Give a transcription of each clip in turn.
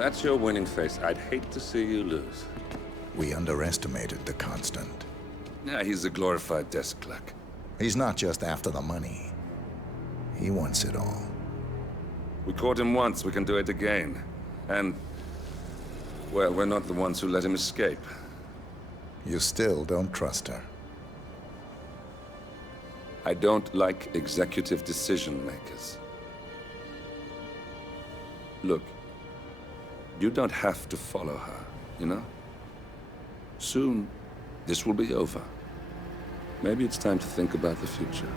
that's your winning face, I'd hate to see you lose. We underestimated the Constant. Yeah, he's a glorified desk clerk. He's not just after the money. He wants it all. We caught him once, we can do it again. And, well, we're not the ones who let him escape. You still don't trust her. I don't like executive decision makers. Look, you don't have to follow her, you know? Soon, this will be over. Maybe it's time to think about the future.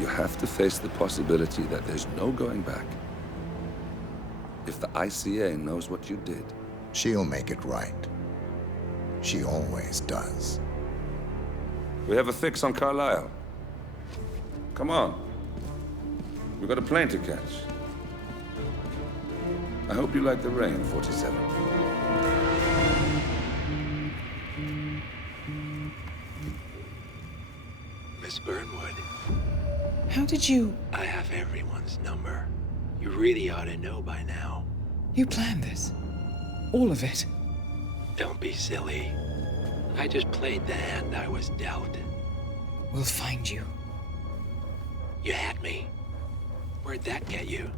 You have to face the possibility that there's no going back. If the ICA knows what you did... She'll make it right. She always does. We have a fix on Carlisle. Come on. We've got a plane to catch. I hope you like the rain, 47. Miss Burnwood. How did you... I have everyone's number. You really ought to know by now. You planned this? All of it? Don't be silly. I just played the hand I was dealt. We'll find you. You had me. Where'd that get you?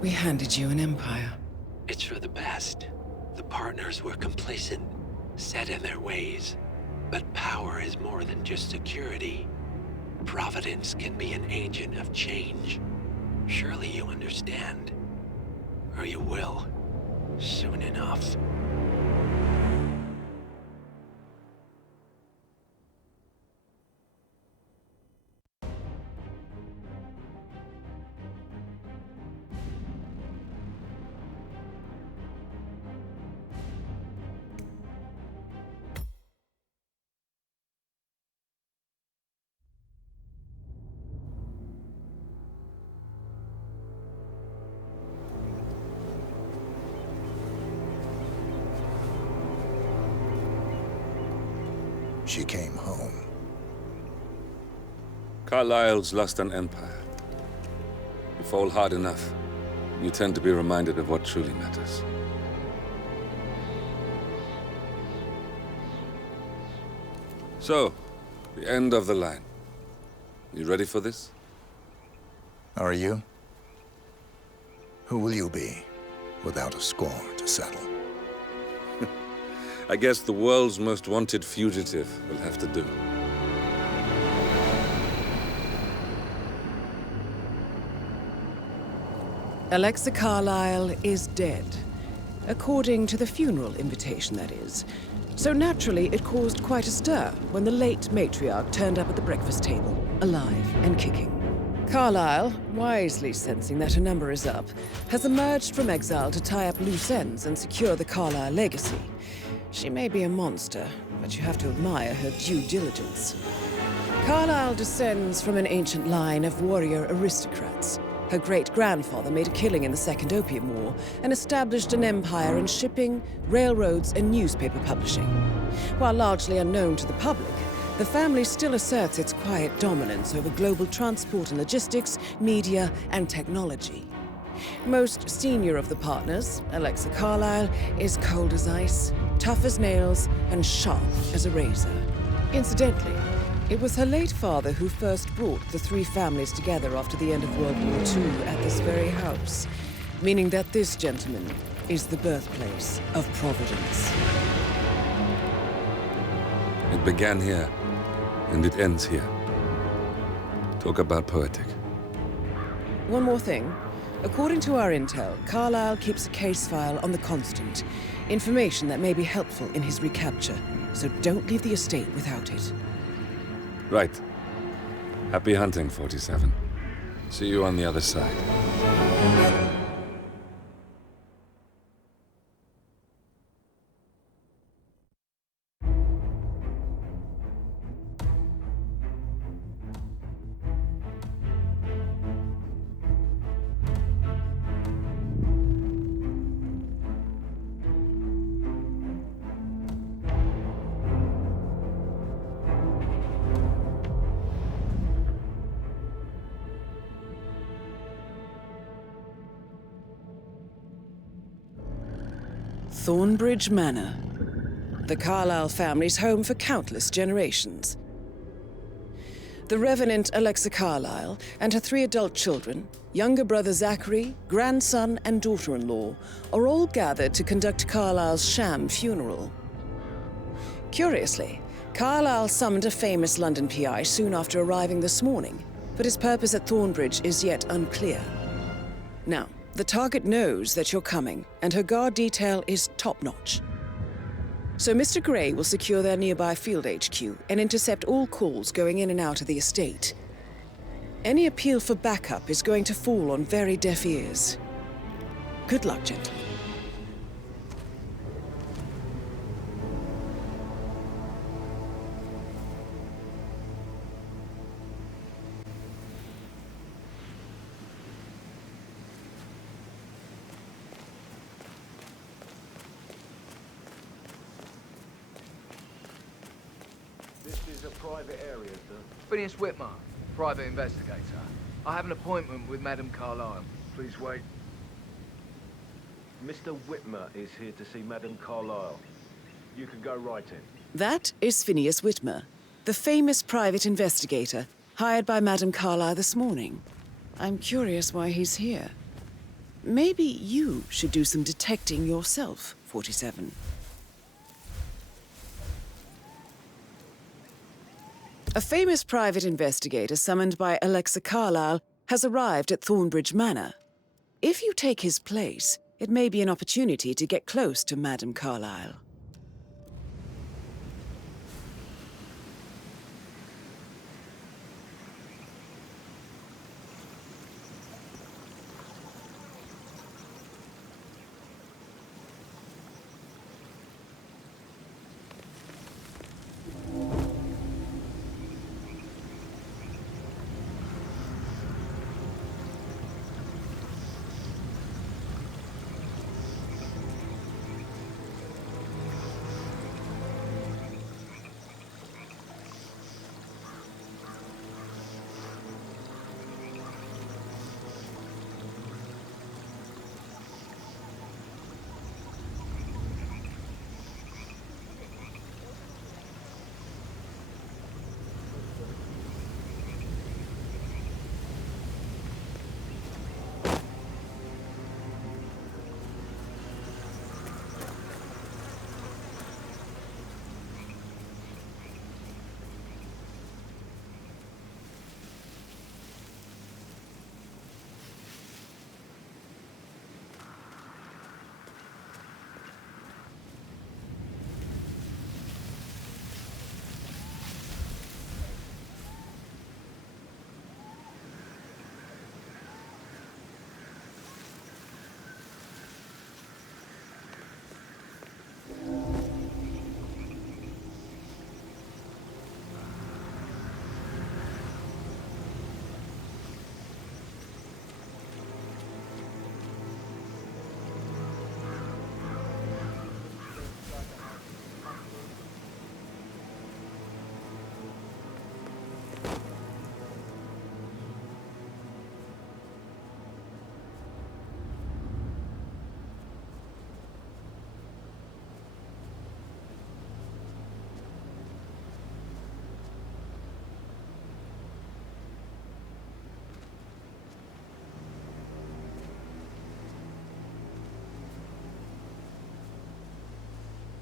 We handed you an empire. It's for the best. The partners were complacent, set in their ways. But power is more than just security. Providence can be an agent of change. Surely you understand. Or you will. Soon enough. She came home. Carlisle's lost an empire. You fall hard enough, you tend to be reminded of what truly matters. So, the end of the line. You ready for this? Are you? Who will you be, without a score to settle? I guess the world's most wanted fugitive will have to do. Alexa Carlisle is dead. According to the funeral invitation, that is. So naturally, it caused quite a stir when the late matriarch turned up at the breakfast table, alive and kicking. Carlisle, wisely sensing that her number is up, has emerged from exile to tie up loose ends and secure the Carlisle legacy. She may be a monster, but you have to admire her due diligence. Carlisle descends from an ancient line of warrior aristocrats. Her great-grandfather made a killing in the Second Opium War and established an empire in shipping, railroads, and newspaper publishing. While largely unknown to the public, the family still asserts its quiet dominance over global transport and logistics, media, and technology. Most senior of the partners, Alexa Carlisle, is cold as ice, tough as nails, and sharp as a razor. Incidentally, it was her late father who first brought the three families together after the end of World War II at this very house, meaning that this gentleman is the birthplace of Providence. It began here, and it ends here. Talk about poetic. One more thing. According to our intel, Carlisle keeps a case file on the Constant. Information that may be helpful in his recapture, so don't leave the estate without it. Right. Happy hunting, 47. See you on the other side. Thornbridge Manor, the Carlyle family's home for countless generations. The Revenant Alexa Carlyle and her 3 adult children, younger brother Zachary, grandson, and daughter-in-law, are all gathered to conduct Carlyle's sham funeral. Curiously, Carlyle summoned a famous London PI soon after arriving this morning, but his purpose at Thornbridge is yet unclear. Now, the target knows that you're coming, and her guard detail is top-notch. So Mr. Gray will secure their nearby field HQ and intercept all calls going in and out of the estate. Any appeal for backup is going to fall on very deaf ears. Good luck, gentlemen. This is a private area, sir. Phineas Whitmer, private investigator. I have an appointment with Madame Carlyle. Please wait. Mr. Whitmer is here to see Madame Carlyle. You can go right in. That is Phineas Whitmer, the famous private investigator hired by Madame Carlyle this morning. I'm curious why he's here. Maybe you should do some detecting yourself, 47. A famous private investigator summoned by Alexa Carlyle has arrived at Thornbridge Manor. If you take his place, it may be an opportunity to get close to Madame Carlyle.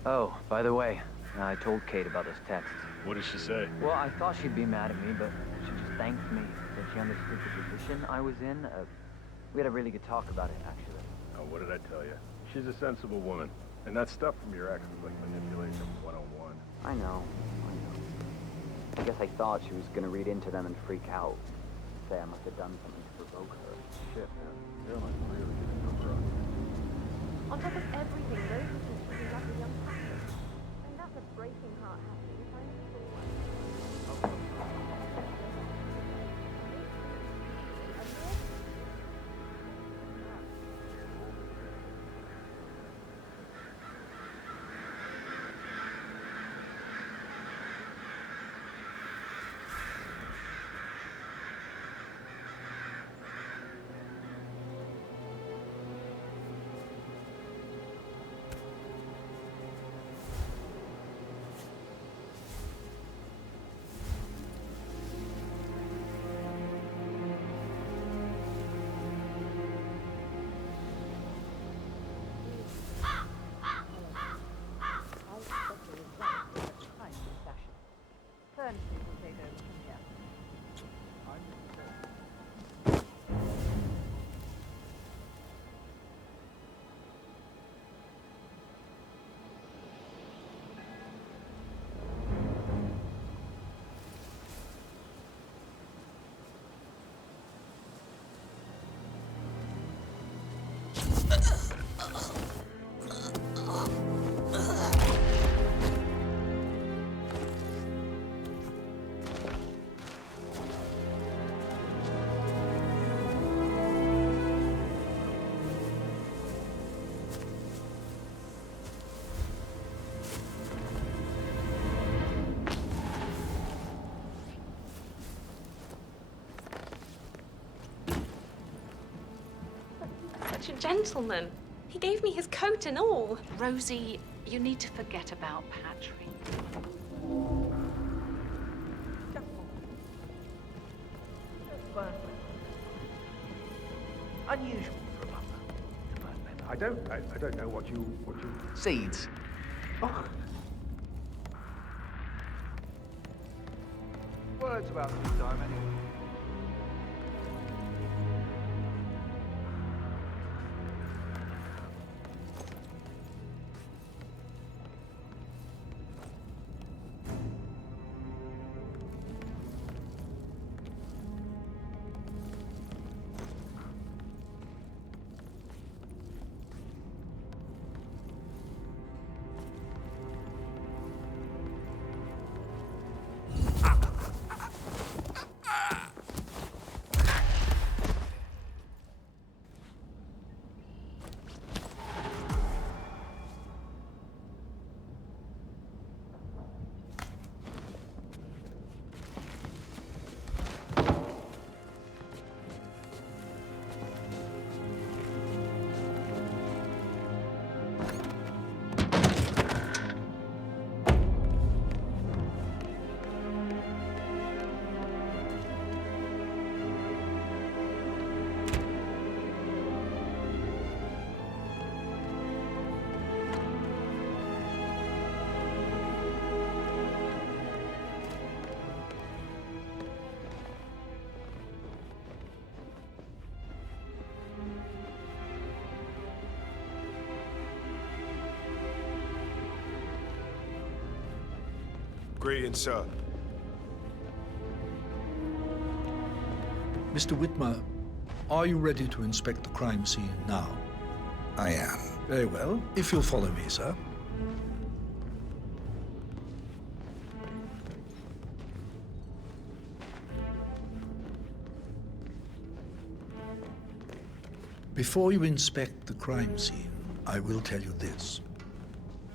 Oh, by the way, I told Kate about those texts. What did she say? Well, I thought she'd be mad at me, but she just thanked me that she understood the position I was in. We had a really good talk about it, actually. Oh, what did I tell you? She's a sensible woman. And that stuff from your ex was like manipulation 101. I know. I guess I thought she was gonna read into them and freak out. Say I must have done something to provoke her. Shit, man. You're like really getting no trust. On top of everything, Rose was treated like a young puppet. And that's a breaking heart happening if I never saw one. Bernstein will take over from here. Such a gentleman. He gave me his coat and all. Rosie, you need to forget about Patrick. Unusual for a mother to burn men. I don't know what you... Seeds. Oh. Words about the time anyway. Greetings, sir. Mr. Whitmer, are you ready to inspect the crime scene now? I am. Very well. If you'll follow me, sir. Before you inspect the crime scene, I will tell you this.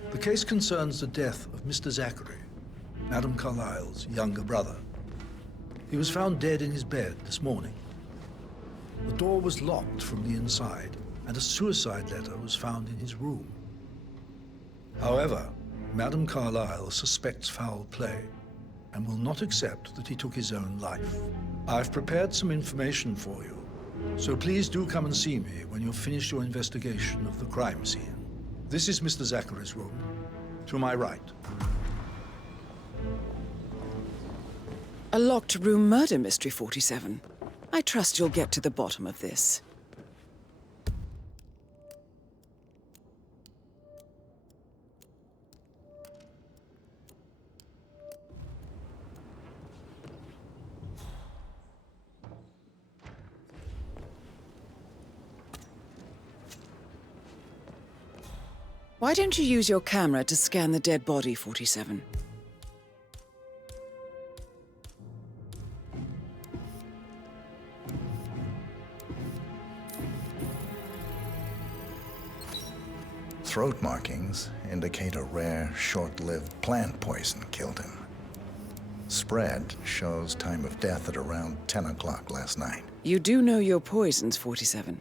The case concerns the death of Mr. Zachary, Madame Carlyle's younger brother. He was found dead in his bed this morning. The door was locked from the inside, and a suicide letter was found in his room. However, Madame Carlyle suspects foul play and will not accept that he took his own life. I've prepared some information for you, so please do come and see me when you've finished your investigation of the crime scene. This is Mr. Zachary's room, to my right. A locked room murder mystery, 47. I trust you'll get to the bottom of this. Why don't you use your camera to scan the dead body, 47? Throat markings indicate a rare, short-lived plant poison killed him. Spread shows time of death at around 10 o'clock last night. You do know your poisons, 47.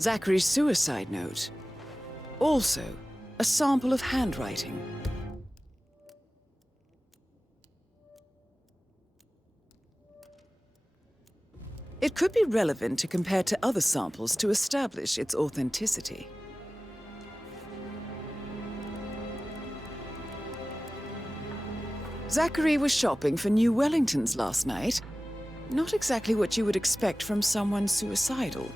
Zachary's suicide note. Also, a sample of handwriting. It could be relevant to compare to other samples to establish its authenticity. Zachary was shopping for New Wellingtons last night. Not exactly what you would expect from someone suicidal.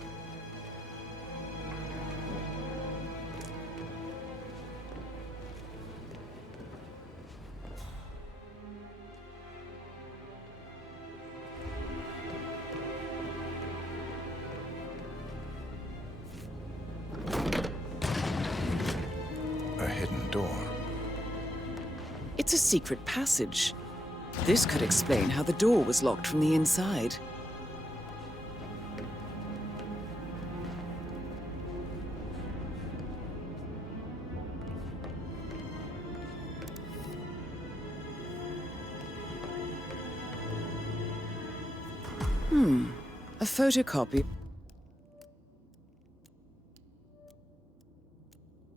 A hidden door. It's a secret passage. This could explain how the door was locked from the inside. A photocopy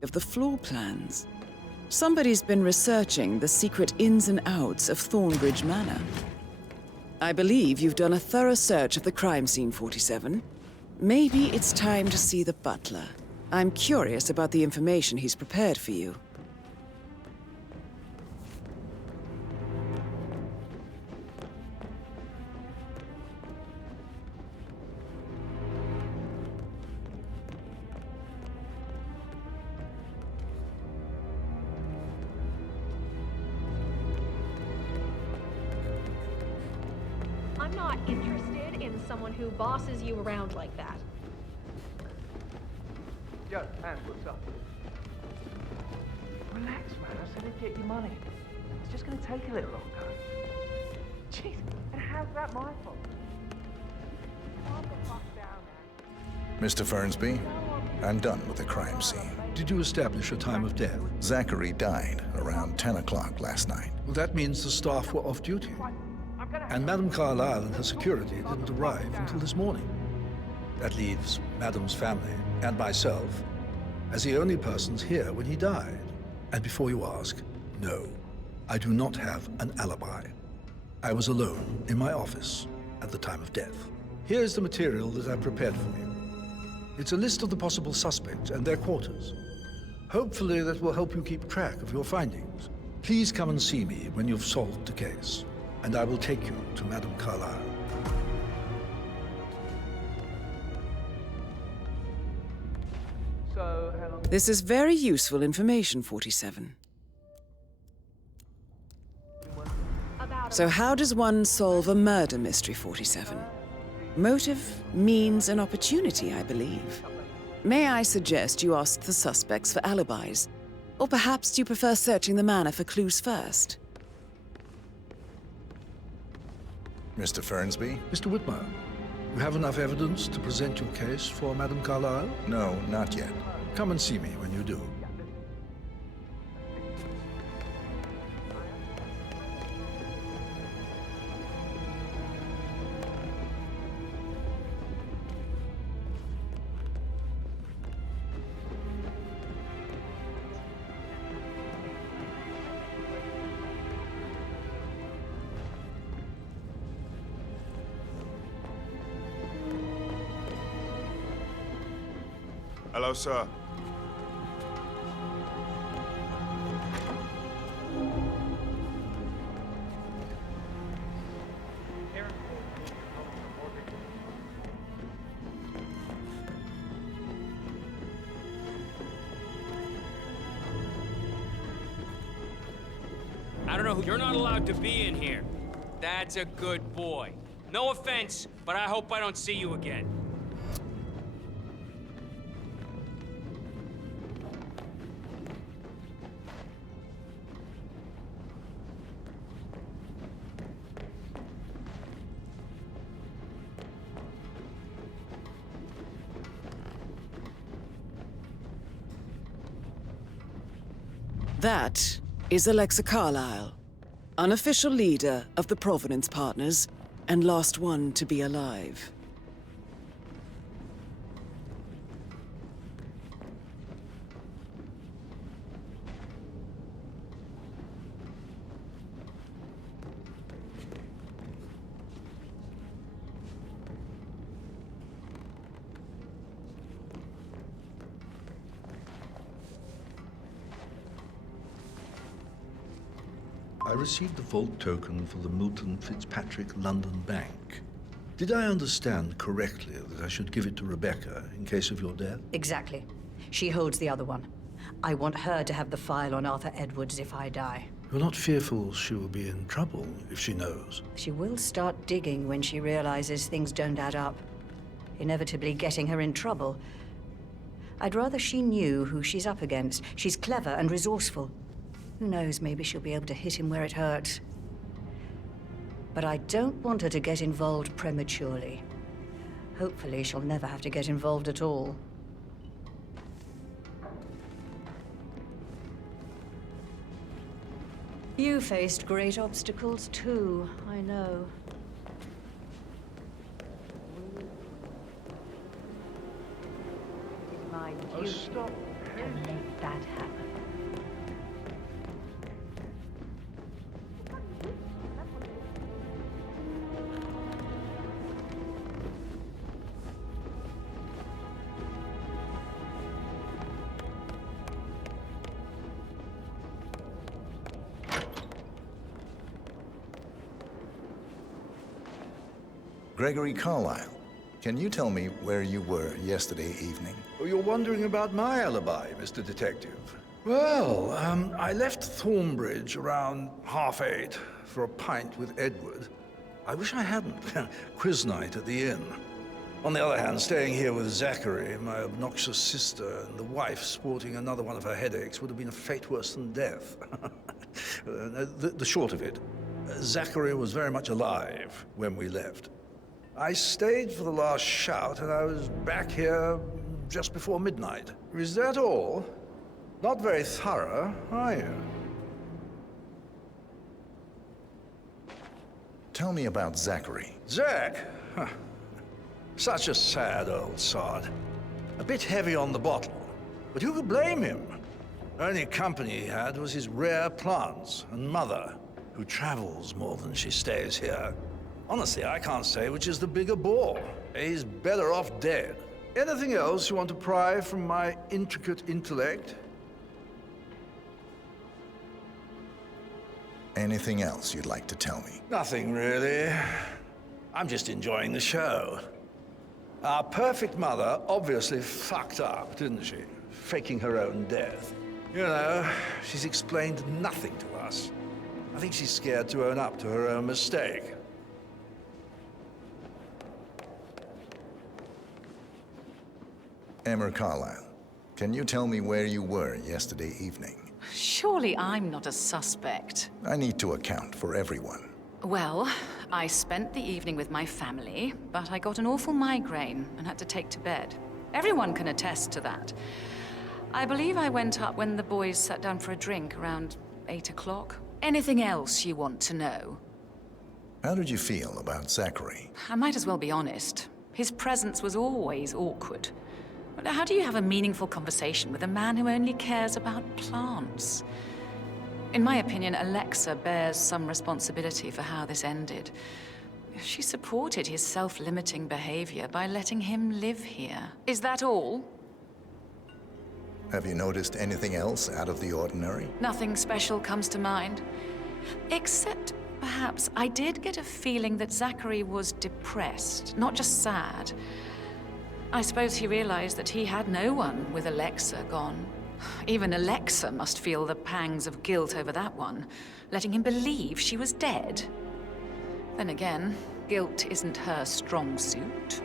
of the floor plans. Somebody's been researching the secret ins and outs of Thornbridge Manor. I believe you've done a thorough search of the crime scene, 47. Maybe it's time to see the butler. I'm curious about the information he's prepared for you. I'm not interested in someone who bosses you around like that. Yo, man, what's up? Relax, man. I said I'd get you money. It's just gonna take a little longer. Jeez, and how's that my fault? Calm the fuck down, man. Mr. Fernsby, I'm done with the crime scene. Did you establish a time of death? Zachary died around 10 o'clock last night. Well, that means the staff were off duty. And Madame Carlyle and her security didn't arrive until this morning. That leaves Madame's family and myself as the only persons here when he died. And before you ask, no, I do not have an alibi. I was alone in my office at the time of death. Here's the material that I prepared for you. It's a list of the possible suspects and their quarters. Hopefully that will help you keep track of your findings. Please come and see me when you've solved the case, and I will take you to Madame Carlyle. So, how long? This is very useful information, 47. So how does one solve a murder mystery, 47? Motive, means, and opportunity, I believe. May I suggest you ask the suspects for alibis? Or perhaps do you prefer searching the manor for clues first? Mr. Fernsby? Mr. Whitmer, you have enough evidence to present your case for Madame Carlyle? No, not yet. Come and see me when you do. Hello, sir. I don't know who— You're not allowed to be in here. That's a good boy. No offense, but I hope I don't see you again. That is Alexa Carlyle, unofficial leader of the Providence Partners, and last one to be alive. received the vault token for the Milton Fitzpatrick London Bank. Did I understand correctly that I should give it to Rebecca in case of your death? Exactly. She holds the other one. I want her to have the file on Arthur Edwards if I die. You're not fearful she will be in trouble if she knows? She will start digging when she realizes things don't add up, inevitably getting her in trouble. I'd rather she knew who she's up against. She's clever and resourceful. Who knows, maybe she'll be able to hit him where it hurts. But I don't want her to get involved prematurely. Hopefully she'll never have to get involved at all. You faced great obstacles too, I know. Mind you, Stop. to make that happen. Gregory Carlyle, can you tell me where you were yesterday evening? Oh, you're wondering about my alibi, Mr. Detective. Well, I left Thornbridge around 8:30 for a pint with Edward. I wish I hadn't. Quiz night at the inn. On the other hand, staying here with Zachary, my obnoxious sister, and the wife sporting another one of her headaches would have been a fate worse than death. The short of it, Zachary was very much alive when we left. I stayed for the last shout, and I was back here just before midnight. Is that all? Not very thorough, are you? Tell me about Zachary. Zach? Huh. Such a sad old sod. A bit heavy on the bottle, but who could blame him? Only company he had was his rare plants and mother, who travels more than she stays here. Honestly, I can't say which is the bigger bore. He's better off dead. Anything else you want to pry from my intricate intellect? Anything else you'd like to tell me? Nothing, really. I'm just enjoying the show. Our perfect mother obviously fucked up, didn't she? Faking her own death. You know, she's explained nothing to us. I think she's scared to own up to her own mistake. Emma Carlyle, can you tell me where you were yesterday evening? Surely I'm not a suspect. I need to account for everyone. Well, I spent the evening with my family, but I got an awful migraine and had to take to bed. Everyone can attest to that. I believe I went up when the boys sat down for a drink around 8 o'clock. Anything else you want to know? How did you feel about Zachary? I might as well be honest. His presence was always awkward. How do you have a meaningful conversation with a man who only cares about plants? In my opinion, Alexa bears some responsibility for how this ended. She supported his self-limiting behavior by letting him live here. Is that all? Have you noticed anything else out of the ordinary? Nothing special comes to mind. Except, perhaps, I did get a feeling that Zachary was depressed, not just sad. I suppose he realized that he had no one with Alexa gone. Even Alexa must feel the pangs of guilt over that one, letting him believe she was dead. Then again, guilt isn't her strong suit.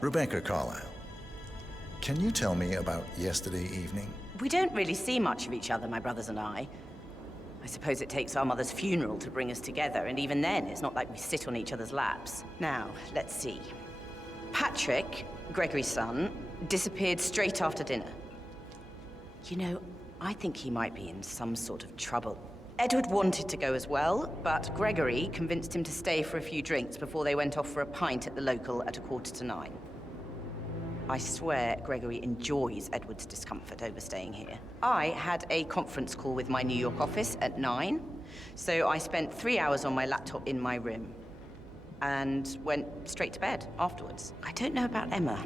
Rebecca Carlyle, can you tell me about yesterday evening? We don't really see much of each other, my brothers and I. I suppose it takes our mother's funeral to bring us together, and even then, it's not like we sit on each other's laps. Now, let's see. Patrick, Gregory's son, disappeared straight after dinner. You know, I think he might be in some sort of trouble. Edward wanted to go as well, but Gregory convinced him to stay for a few drinks before they went off for a pint at the local at 8:45. I swear Gregory enjoys Edward's discomfort over staying here. I had a conference call with my New York office at 9, so I spent 3 hours on my laptop in my room and went straight to bed afterwards. I don't know about Emma.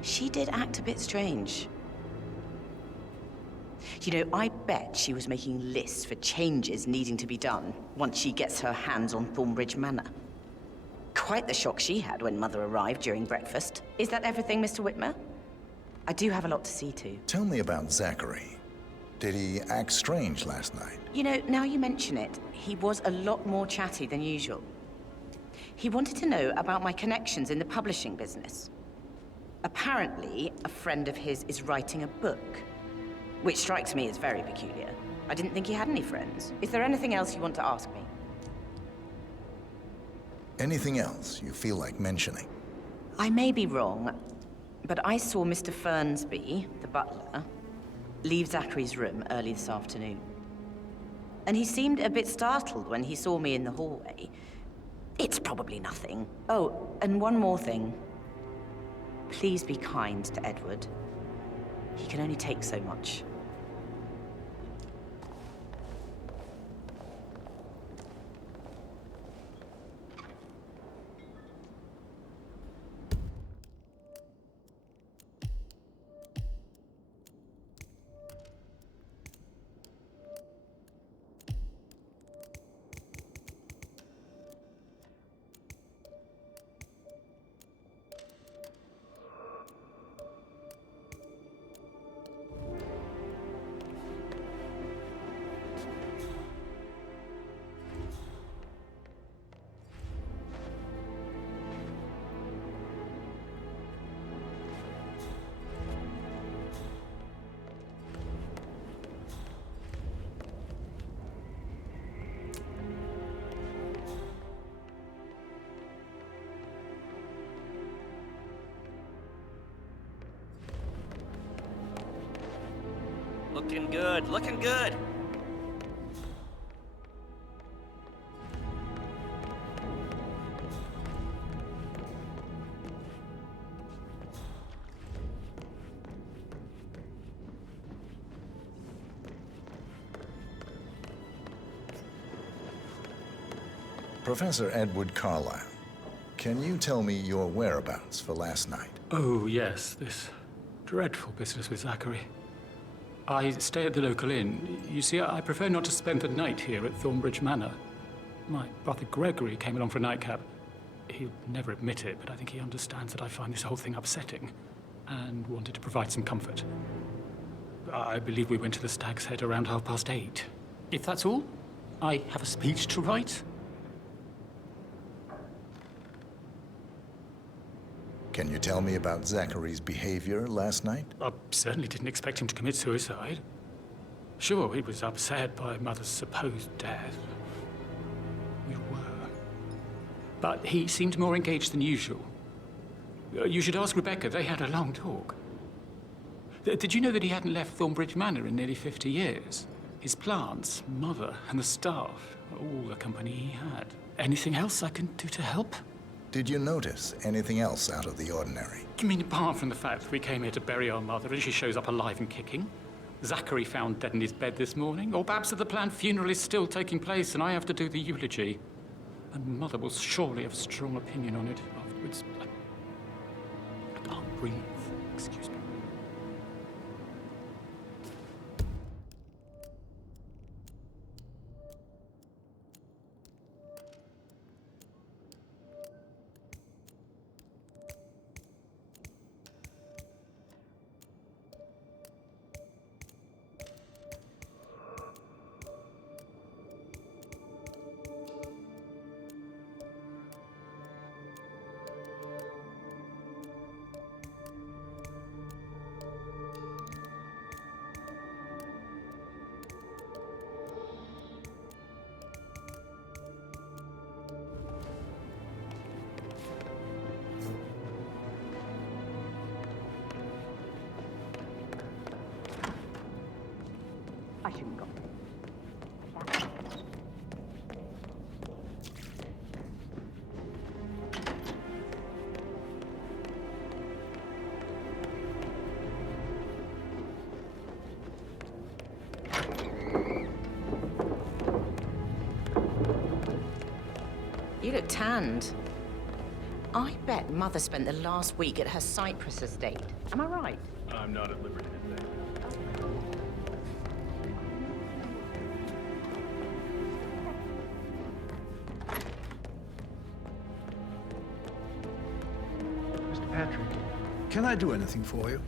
She did act a bit strange. You know, I bet she was making lists for changes needing to be done once she gets her hands on Thornbridge Manor. Quite the shock she had when Mother arrived during breakfast. Is that everything, Mr. Whitmer? I do have a lot to see to. Tell me about Zachary. Did he act strange last night? You know, now you mention it, he was a lot more chatty than usual. He wanted to know about my connections in the publishing business. Apparently, a friend of his is writing a book, which strikes me as very peculiar. I didn't think he had any friends. Is there anything else you want to ask me? Anything else you feel like mentioning? I may be wrong, but I saw Mr. Fernsby, the butler, leave Zachary's room early this afternoon. And he seemed a bit startled when he saw me in the hallway. It's probably nothing. Oh, and one more thing. Please be kind to Edward. He can only take so much. Looking good, looking good. Professor Edward Carlyle, can you tell me your whereabouts for last night? Oh, yes, this dreadful business with Zachary. I stay at the local inn. You see, I prefer not to spend the night here at Thornbridge Manor. My brother Gregory came along for a nightcap. He'll never admit it, but I think he understands that I find this whole thing upsetting and wanted to provide some comfort. I believe we went to the Stag's Head around 8:30. If that's all, I have a speech to write. Can you tell me about Zachary's behavior last night? I certainly didn't expect him to commit suicide. Sure, he was upset by Mother's supposed death. We were. But he seemed more engaged than usual. You should ask Rebecca. They had a long talk. Did you know that he hadn't left Thornbridge Manor in nearly 50 years? His plants, Mother, and the staff, all the company he had. Anything else I can do to help? Did you notice anything else out of the ordinary? You mean apart from the fact that we came here to bury our mother and she shows up alive and kicking? Zachary found dead in his bed this morning? Or perhaps that the planned funeral is still taking place and I have to do the eulogy? And Mother will surely have a strong opinion on it afterwards. I can't breathe. Excuse me. You look tanned. I bet Mother spent the last week at her Cyprus estate. Am I right? I'm not at liberty to say. Mr. Patrick, can I do anything for you?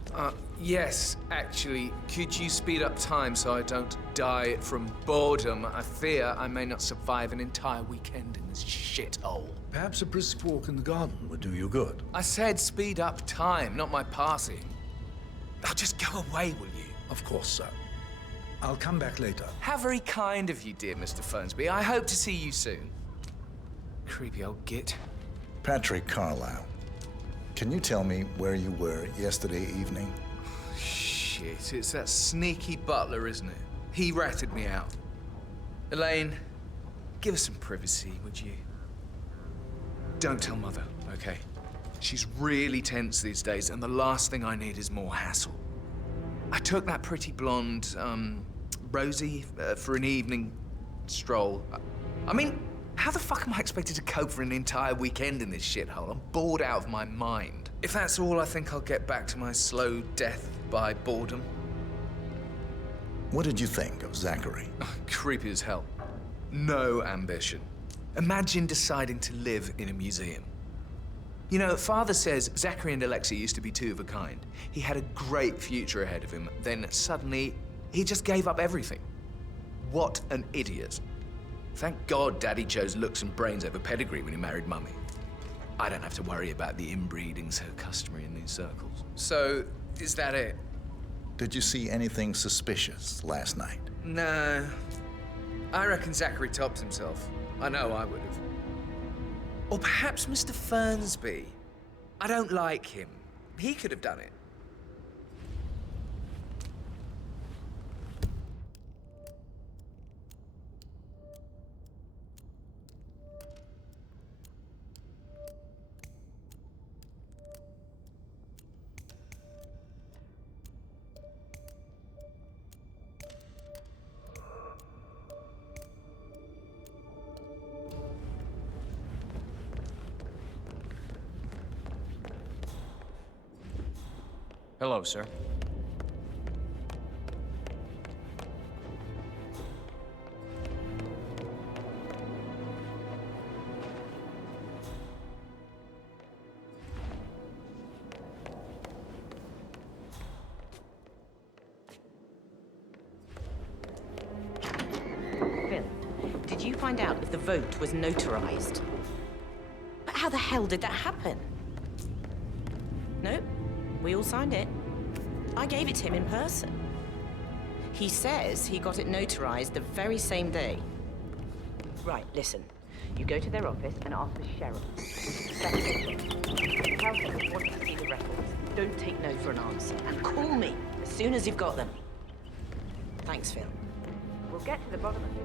Yes, actually. Could you speed up time so I don't die from boredom? I fear I may not survive an entire weekend in this shithole. Perhaps a brisk walk in the garden would do you good. I said speed up time, not my passing. Now just go away, will you? Of course, sir. I'll come back later. How very kind of you, dear Mr. Fernsby. I hope to see you soon. Creepy old git. Patrick Carlyle, can you tell me where you were yesterday evening? Shit, it's that sneaky butler, isn't it? He ratted me out. Elaine, give us some privacy, would you? Don't tell Mother, okay? She's really tense these days, and the last thing I need is more hassle. I took that pretty blonde, Rosie, for an evening stroll. I mean, how the fuck am I expected to cope for an entire weekend in this shithole? I'm bored out of my mind. If that's all, I think I'll get back to my slow death by boredom. What did you think of Zachary? Creepy as hell. No ambition. Imagine deciding to live in a museum. You know, Father says Zachary and Alexei used to be two of a kind. He had a great future ahead of him, then suddenly, he just gave up everything. What an idiot. Thank God Daddy chose looks and brains over pedigree when he married Mummy. I don't have to worry about the inbreeding so customary in these circles. So, is that it? Did you see anything suspicious last night? No. I reckon Zachary tops himself. I know I would have. Or perhaps Mr. Fernsby. I don't like him. He could have done it. Hello, sir. Phil, did you find out if the vote was notarized? But how the hell did that happen? No? We all signed it. I gave it to him in person. He says he got it notarized the very same day. Right, listen. You go to their office and ask the sheriff. That's it. Tell him you want to see the records. Don't take no for an answer. And call me as soon as you've got them. Thanks, Phil. We'll get to the bottom of it.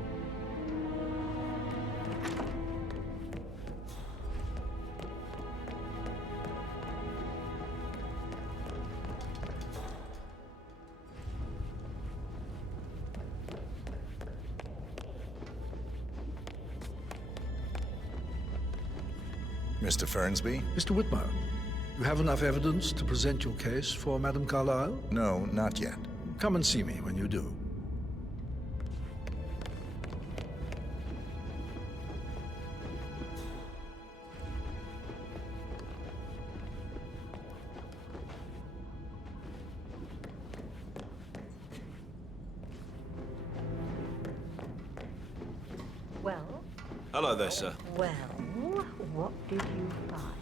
Mr. Fernsby? Mr. Whitmer, you have enough evidence to present your case for Madame Carlyle? No, not yet. Come and see me when you do. Well? Hello there, sir. Well, what did you find?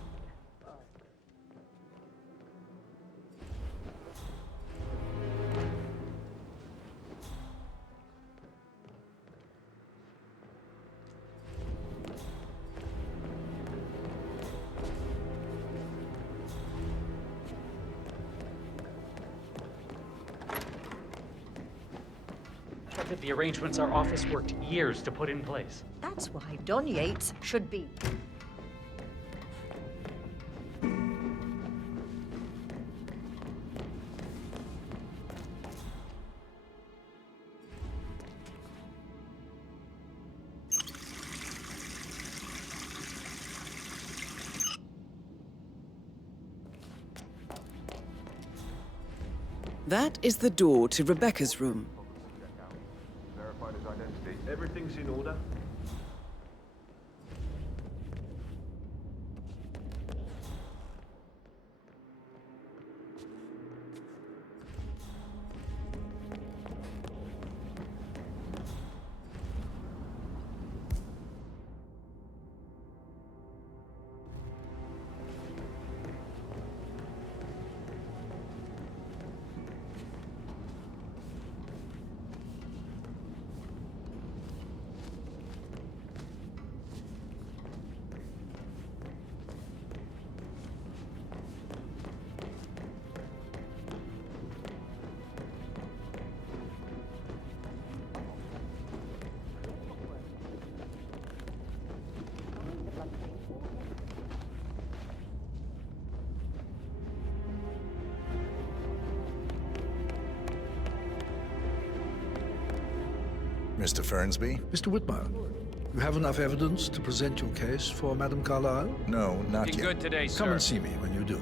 The arrangements our office worked years to put in place. That's why Don Yates should be... That is the door to Rebecca's room. Verified his identity. Everything's in order. Mr. Fernsby? Mr. Whitman, you have enough evidence to present your case for Madame Carlyle? No, not Looking yet. good today, sir. Come and see me when you do.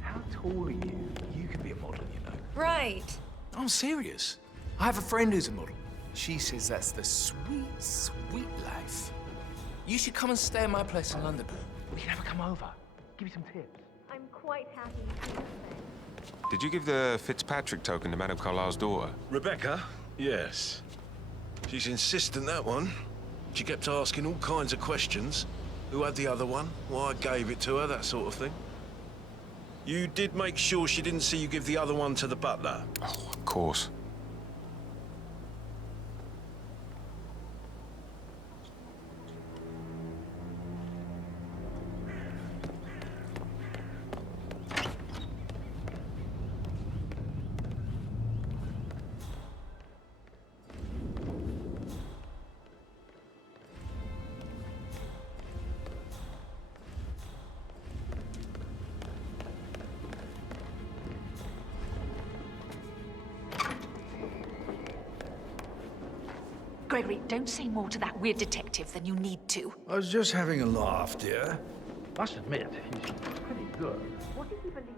How tall are you? You could be a model, you know. Right. I'm serious. I have a friend who's a model. She says that's the sweet, sweet life. You should come and stay at my place in London. We can have her come over. Give you some tips. I'm quite happy. Did you give the Fitzpatrick token to Madame Carlyle's daughter? Rebecca? Yes. She's insistent, that one. She kept asking all kinds of questions. Who had the other one? Why I gave it to her, that sort of thing. You did make sure she didn't see you give the other one to the butler? Oh, of course. Gregory, don't say more to that weird detective than you need to. I was just having a laugh, dear. Must admit, he's pretty good. What did he believe?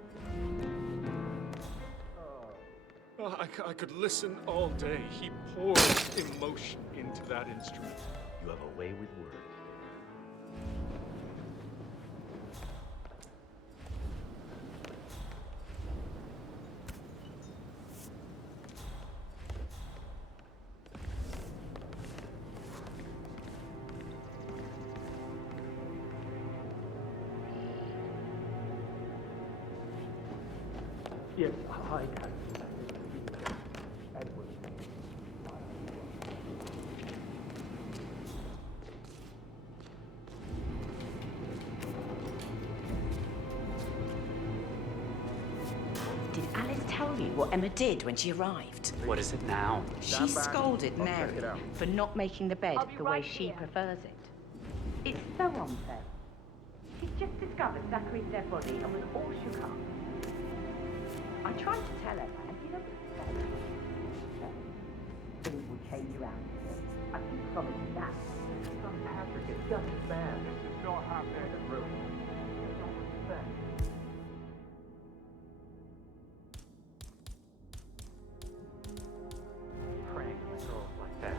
Oh, I could listen all day. He pours emotion into that instrument. You have a way with words. Yes, hi, Captain. Edward. Did Alice tell you what Emma did when she arrived? What is it now? She scolded Mary for not making the bed the way she prefers it. It's so unfair. She's just discovered Zachary's dead body and was all shook up. I tried to tell her, and you know what she said? Things will change around here. I can promise you that. Son Patrick is just as bad. This is not happening. Really. It's not respect. Praying for girls like that.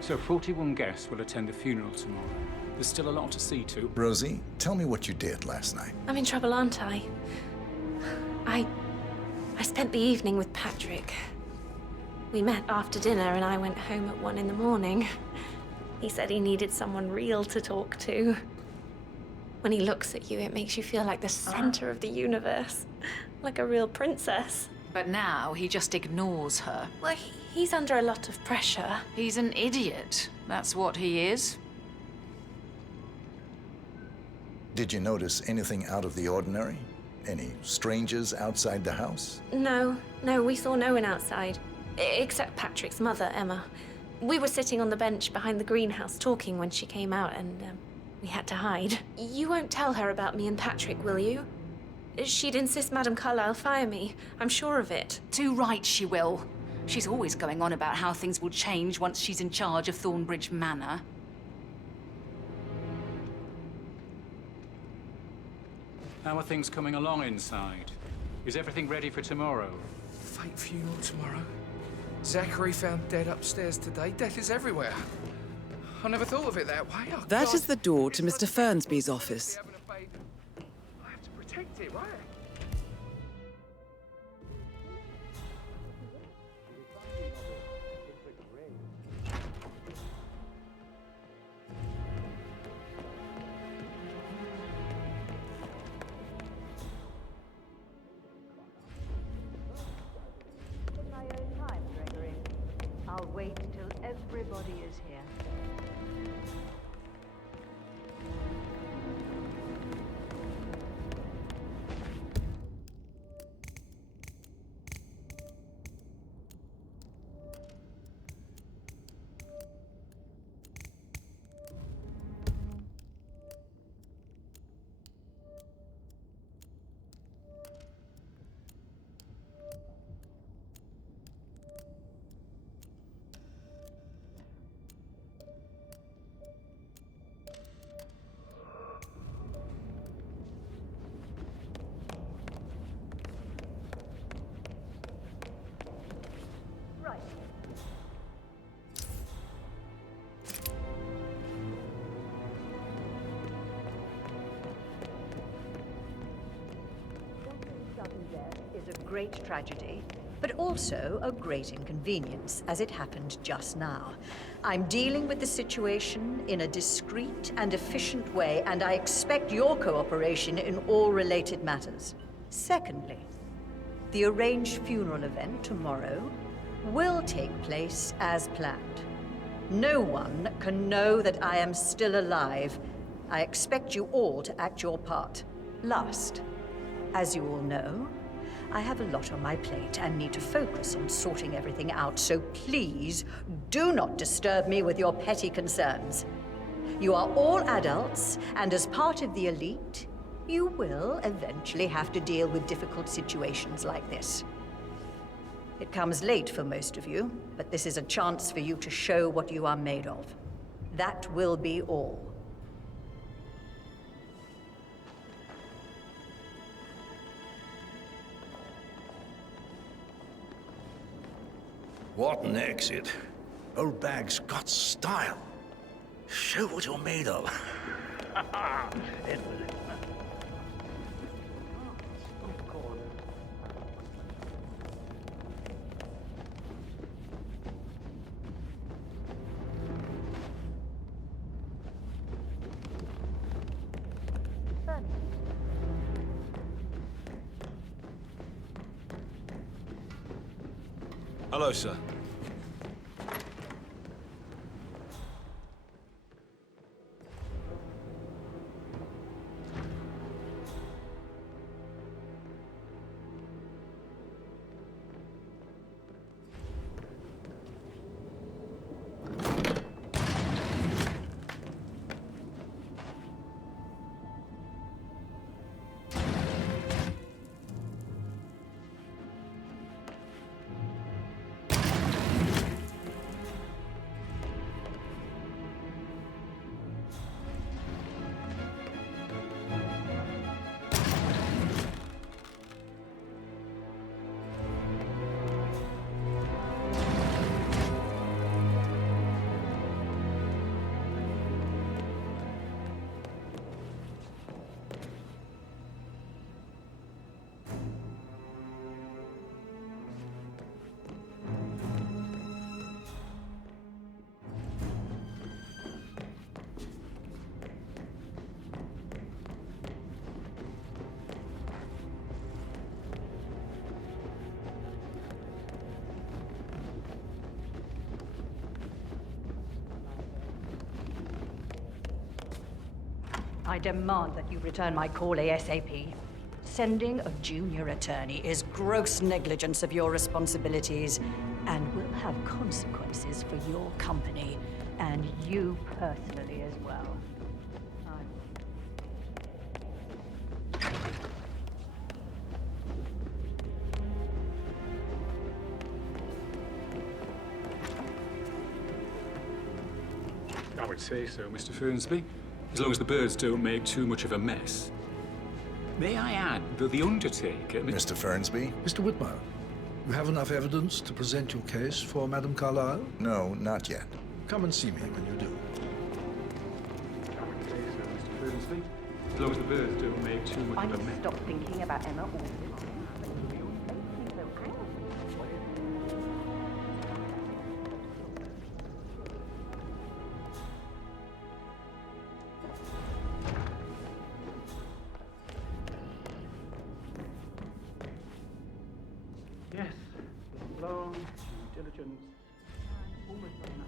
So 41 guests will attend the funeral tomorrow. There's still a lot to see to. Rosie, tell me what you did last night. I'm in trouble, aren't I? I spent the evening with Patrick. We met after dinner and I went home at 1 in the morning. He said he needed someone real to talk to. When he looks at you, it makes you feel like the center of the universe. Like a real princess. But now he just ignores her. Well, He's under a lot of pressure. He's an idiot. That's what he is. Did you notice anything out of the ordinary? Any strangers outside the house? No, we saw no one outside. Except Patrick's mother, Emma. We were sitting on the bench behind the greenhouse talking when she came out, and we had to hide. You won't tell her about me and Patrick, will you? She'd insist Madame Carlyle fire me. I'm sure of it. Too right she will. She's always going on about how things will change once she's in charge of Thornbridge Manor. How are things coming along inside? Is everything ready for tomorrow? Fake funeral tomorrow. Zachary found dead upstairs today. Death is everywhere. I never thought of it that way. Oh, That God. is the door to Mr. Fernsby's office. I have to protect it, right? In my own time, Gregory. I'll wait till everybody is here. Is a great tragedy, but also a great inconvenience, as it happened just now. I'm dealing with the situation in a discreet and efficient way, and I expect your cooperation in all related matters. Secondly, the arranged funeral event tomorrow will take place as planned. No one can know that I am still alive. I expect you all to act your part. Last, as you all know, I have a lot on my plate and need to focus on sorting everything out, so please do not disturb me with your petty concerns. You are all adults, and as part of the elite, you will eventually have to deal with difficult situations like this. It comes late for most of you, but this is a chance for you to show what you are made of. That will be all. What an exit. Old bag's got style. Show what you're made of. Hello, sir. I demand that you return my call ASAP. Sending a junior attorney is gross negligence of your responsibilities and will have consequences for your company and you personally as well. I would say so, Mr. Fernsby. As long as the birds don't make too much of a mess. May I add that the Undertaker... Mr. Fernsby? Mr. Whitmer, you have enough evidence to present your case for Madame Carlyle? No, not yet. Come and see me when you do. I would say so, Mr. Fernsby. As long as the birds don't make too much of a mess. Stop thinking about Emma all this. Yes, long due diligence. Almost done that.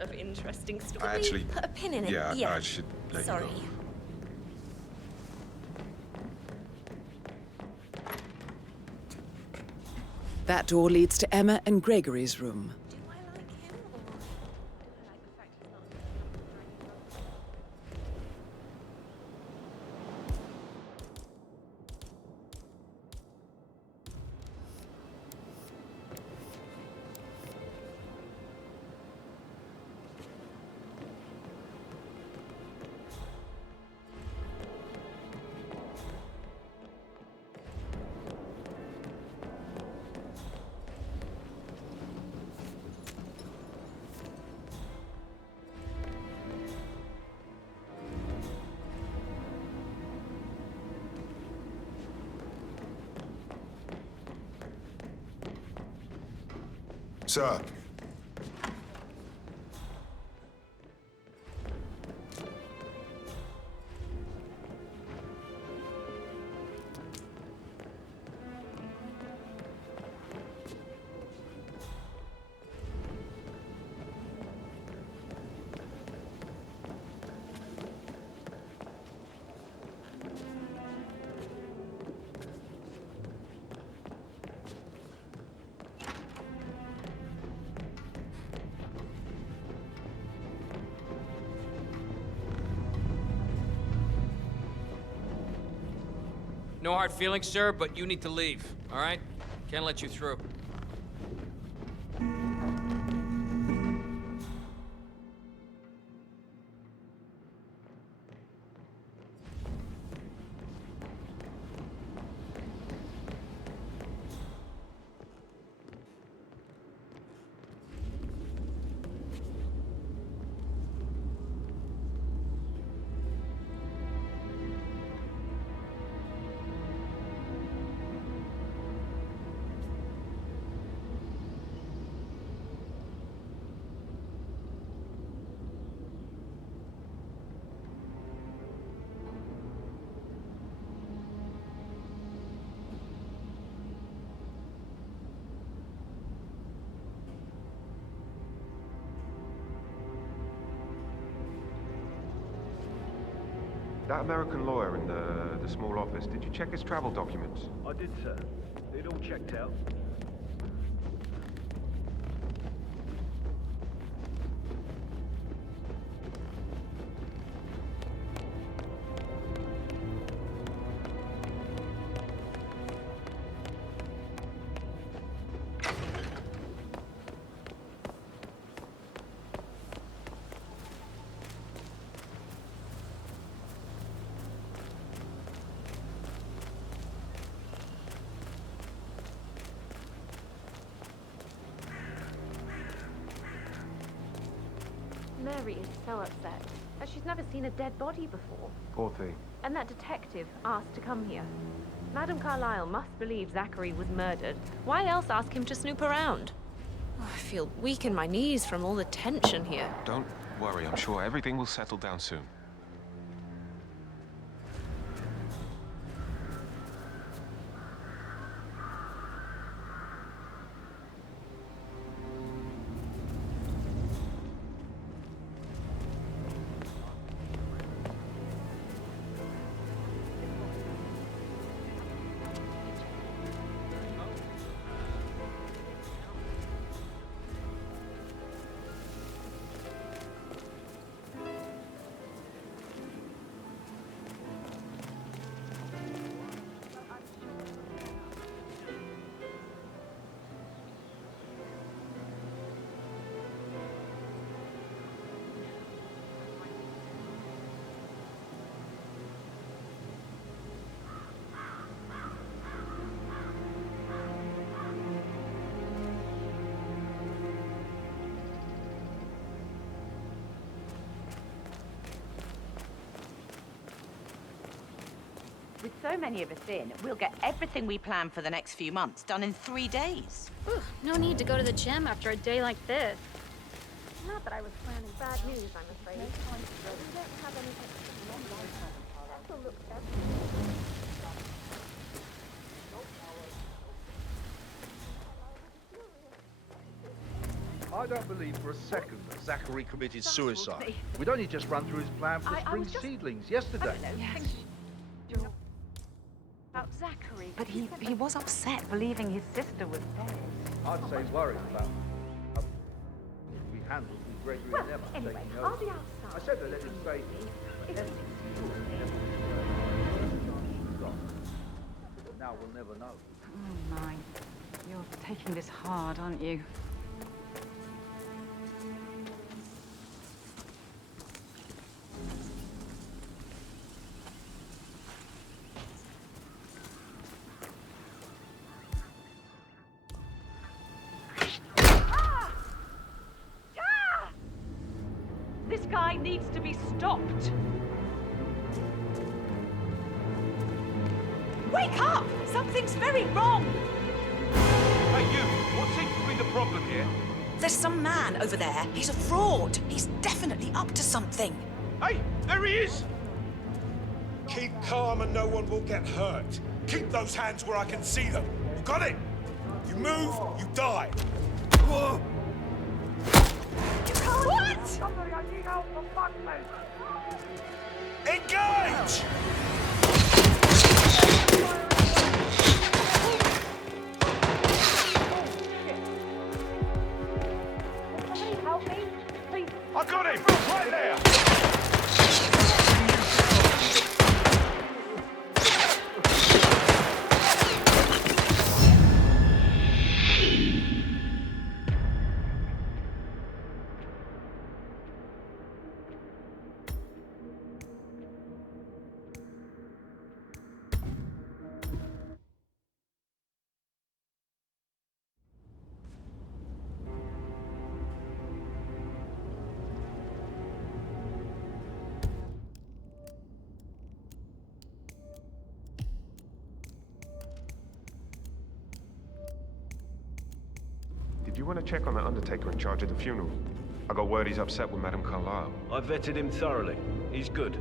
Of interesting stories. I actually... Put a pin in it. Yeah, I should let Sorry. you go. That door leads to Emma and Gregory's room. Sir. No hard feelings, sir, but you need to leave, all right? Can't let you through. That American lawyer in the small office, did you check his travel documents? I did, sir. It all checked out. Mary is so upset. She's never seen a dead body before. Poor thing. And that detective asked to come here. Madame Carlyle must believe Zachary was murdered. Why else ask him to snoop around? Oh, I feel weak in my knees from all the tension here. Don't worry, I'm sure everything will settle down soon. With so many of us in, we'll get everything we plan for the next few months done in 3 days. Ooh, no need to go to the gym after a day like this. Not that I was planning bad news, I'm afraid. We don't have anything. Also looks I don't believe for a second that Zachary committed suicide. We'd only just run through his plan for the spring seedlings yesterday. About Zachary, but he was upset believing his sister was dead. I'd say worried about we handled with Gregory and Emma anyway, taking I'll over. be outside. I said to let him stay. Now we'll never know. Oh my, you're taking this hard, aren't you? This guy needs to be stopped. Wake up! Something's very wrong! Hey, you! What seems to be the problem here? There's some man over there. He's a fraud. He's definitely up to something. Hey, there he is! Keep calm and no one will get hurt. Keep those hands where I can see them. You got it? You move, you die. Whoa. What? Somebody, I need help for fuck's sake! Engage! Somebody help me, please. I got him! Right there! Did you want to check on that undertaker in charge of the funeral? I got word he's upset with Madame Carlyle. I vetted him thoroughly. He's good.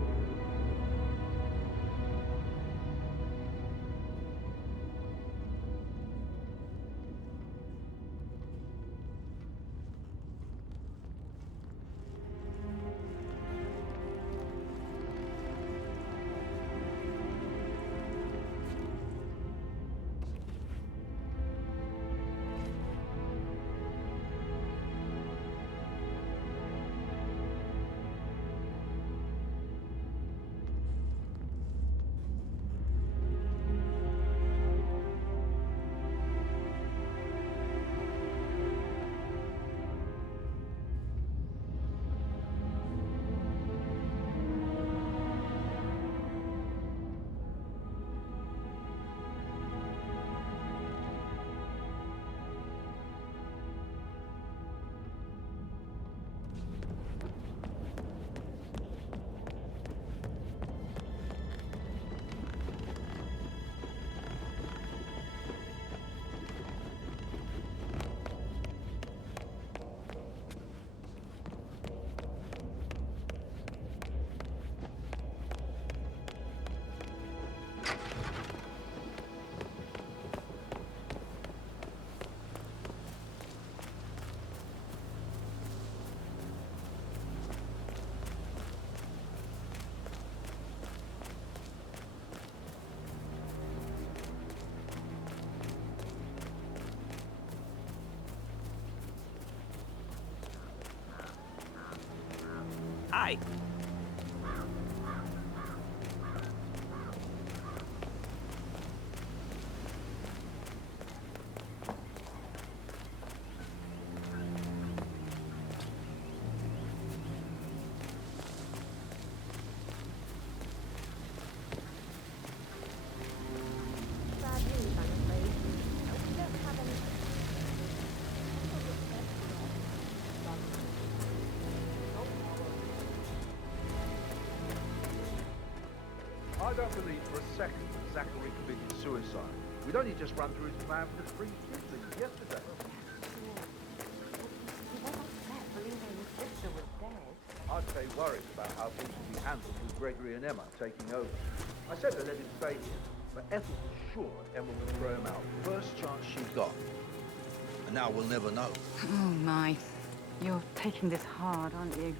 die! I don't believe for a second that Zachary committed suicide. We'd only just run through his plan for the spring seedlings yesterday. I'd stay worried about how things would be handled with Gregory and Emma taking over. I said to let him stay here, but Ethel was sure Emma would throw him out first chance she got. And now we'll never know. Oh my. You're taking this hard, aren't you?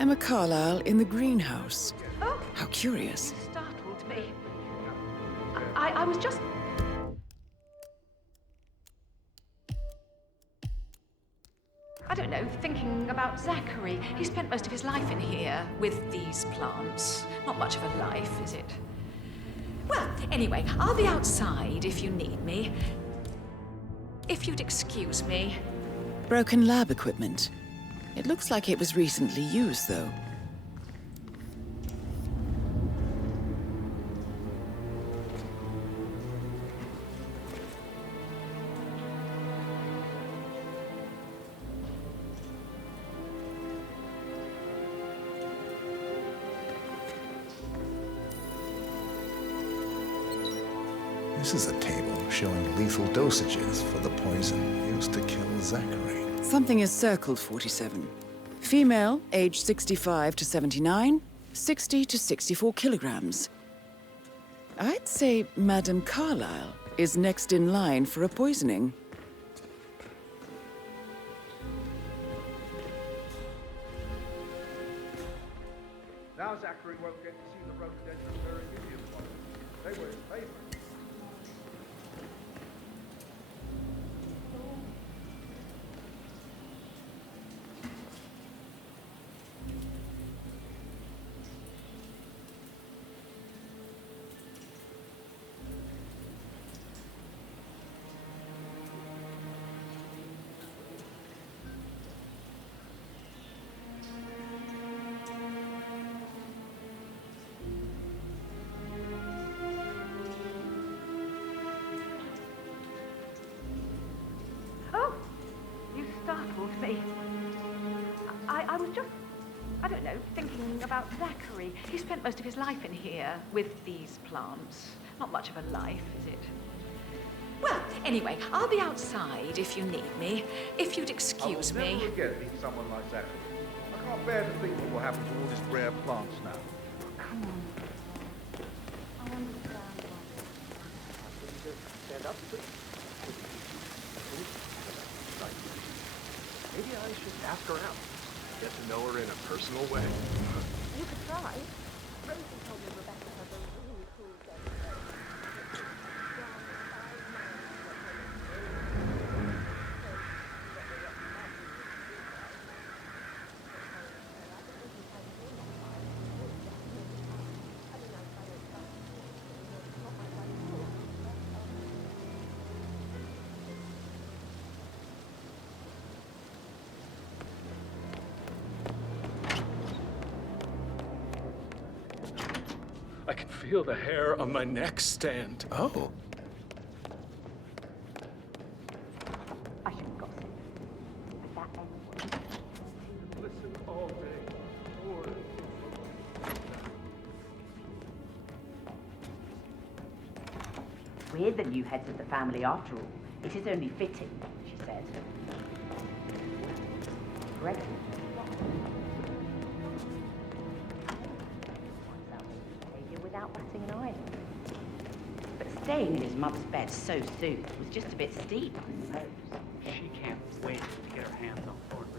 Emma Carlyle in the greenhouse. Oh! How curious. Startled me. I was just... I don't know, thinking about Zachary. He spent most of his life in here with these plants. Not much of a life, is it? Well, anyway, I'll be outside if you need me. If you'd excuse me. Broken lab equipment. It looks like it was recently used, though. This is a table showing lethal dosages for the poison used to kill Zachary. Something is circled 47. Female, age 65 to 79, 60 to 64 kilograms. I'd say Madame Carlyle is next in line for a poisoning. Now Zachary won't get to see the rhododendron bearing Indian flowers. They were his favorite. Startled me. I was just, I don't know, thinking about Zachary. He spent most of his life in here with these plants. Not much of a life, is it? Well, anyway, I'll be outside if you need me. If you'd excuse me. I will never again meet someone like Zachary. I can't bear to think what will happen to all these rare plants now. Come on. I understand. Stand up, please. Maybe I should ask her out. Get to know her in a personal way. You could try. Rosie told me Rebecca has a really cool I can feel the hair on my neck stand. Oh. I should gossip. We're the new heads of the family after all. It is only fitting, she said. Gregory. Behaviour without batting an eye. But staying in his mother's bed so soon was just a bit steep, I suppose. She can't wait to get her hands on Thornburg.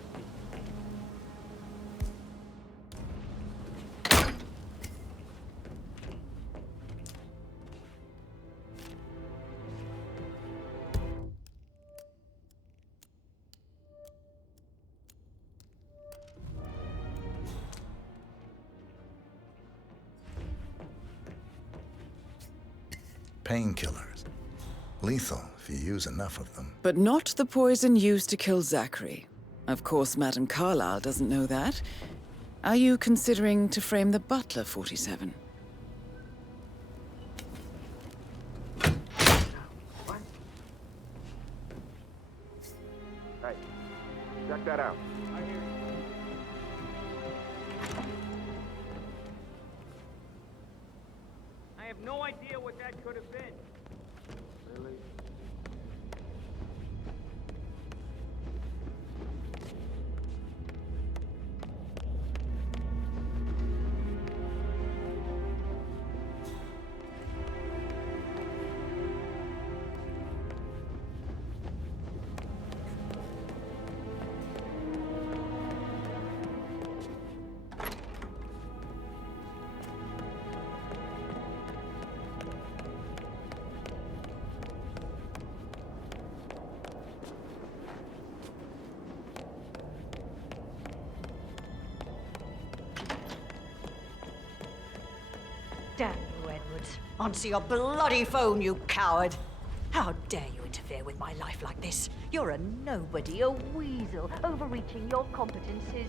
Painkillers. Lethal if you use enough of them. But not the poison used to kill Zachary. Of course, Madame Carlyle doesn't know that. Are you considering to frame the butler, 47? Hey, check that out. I have no idea what that could have been. Really? Damn you, Edwards. Answer your bloody phone, you coward! How dare you interfere with my life like this? You're a nobody, a weasel, overreaching your competences.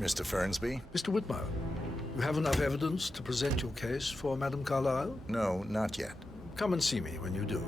Mr. Fernsby? Mr. Whitmire, you have enough evidence to present your case for Madame Carlyle? No, not yet. Come and see me when you do.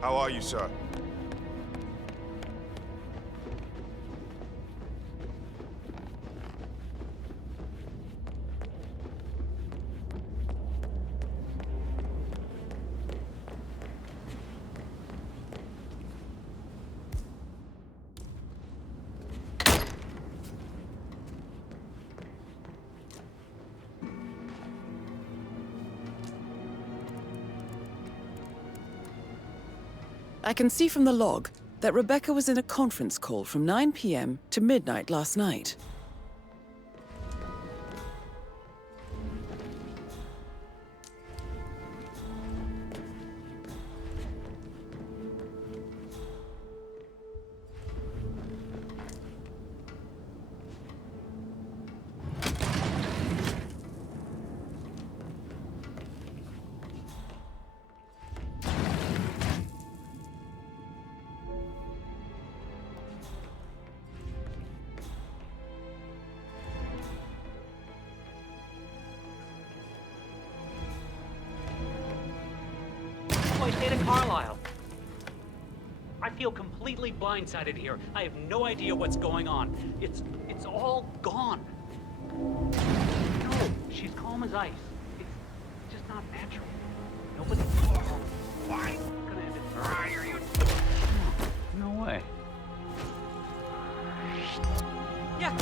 How are you, sir? I can see from the log that Rebecca was in a conference call from 9 p.m. to midnight last night. Carlyle. I feel completely blindsided here. I have no idea what's going on. It's all gone. No, she's calm as ice. It's just not natural. Nobody. Why? Gonna end it. No way. Yeah.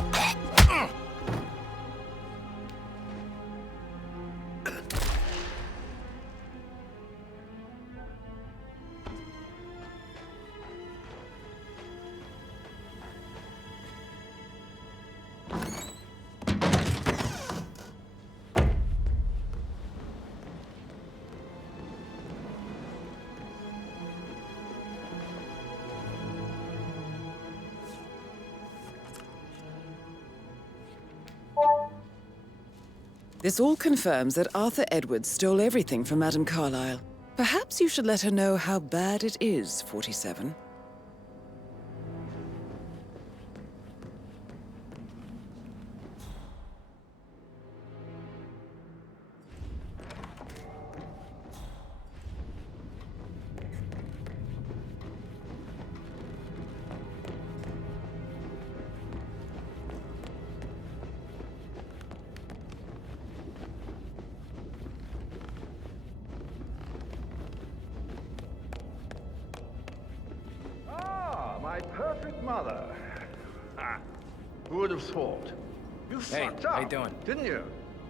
This all confirms that Arthur Edwards stole everything from Madame Carlyle. Perhaps you should let her know how bad it is, 47. My perfect mother. Who would have thought? You fucked up, how you doing? Didn't you?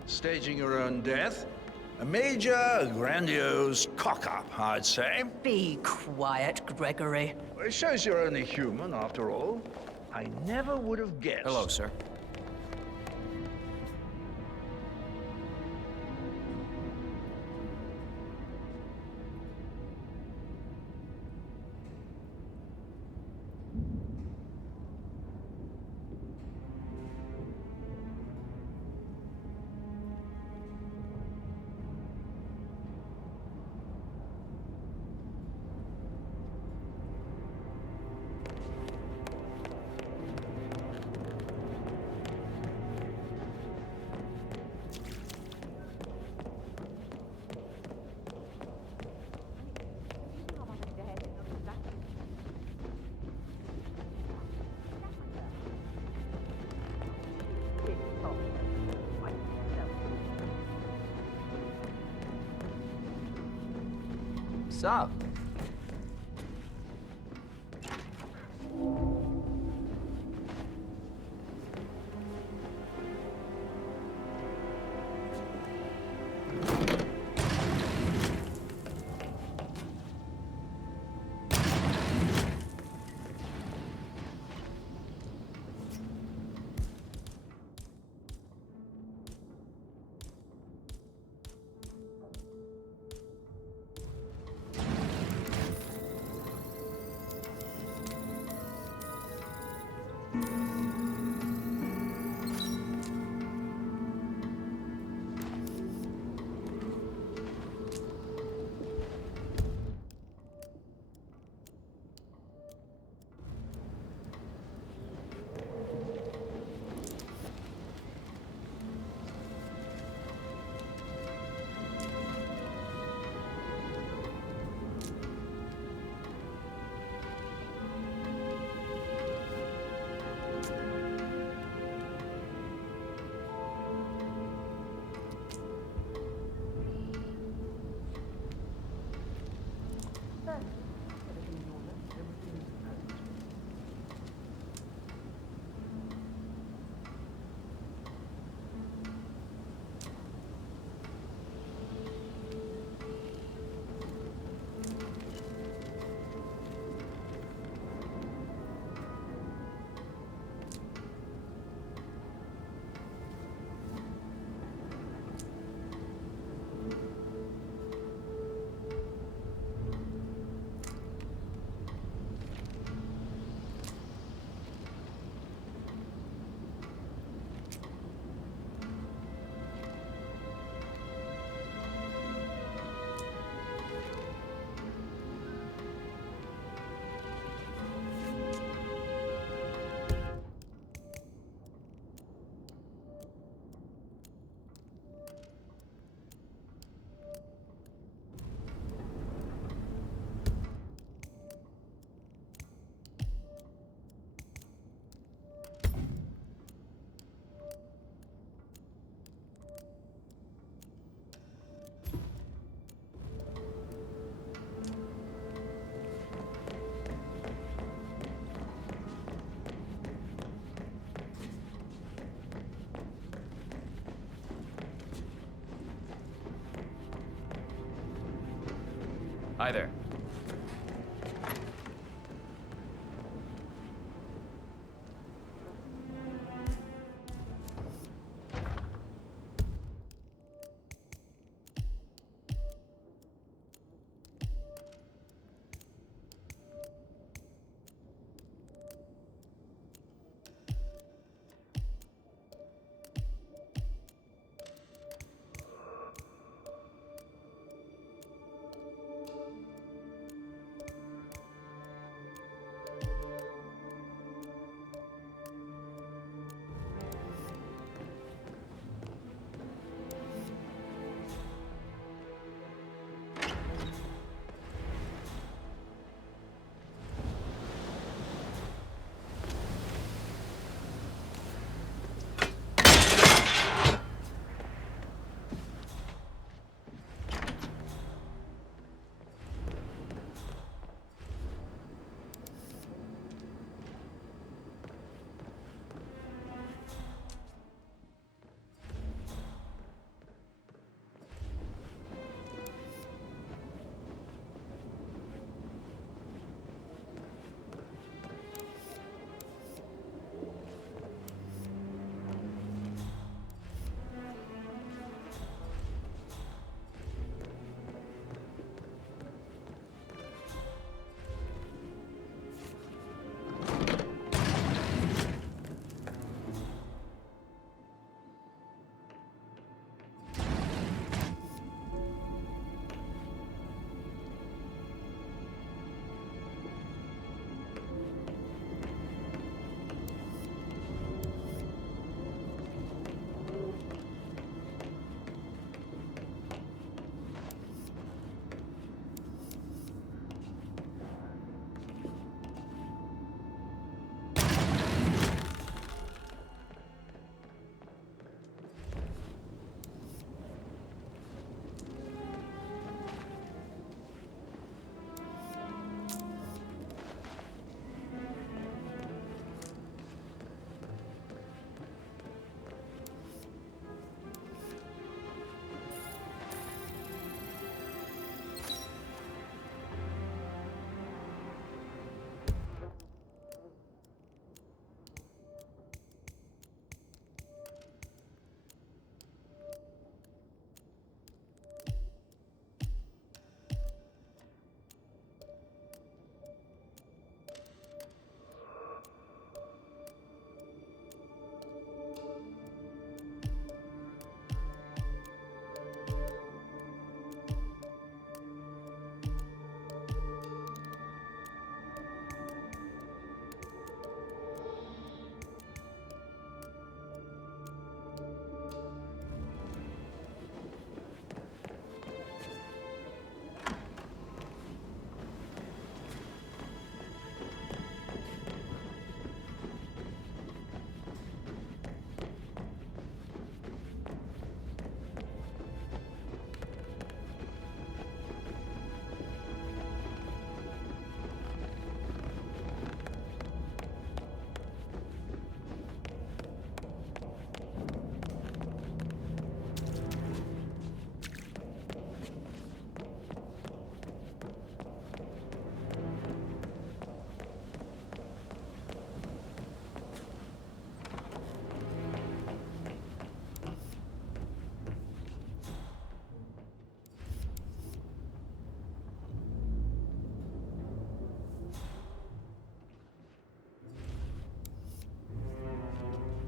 Staging your own death? A major, grandiose cock-up, I'd say. Be quiet, Gregory. Well, it shows you're only human, after all. I never would have guessed. Hello, sir. What's up? Hi there.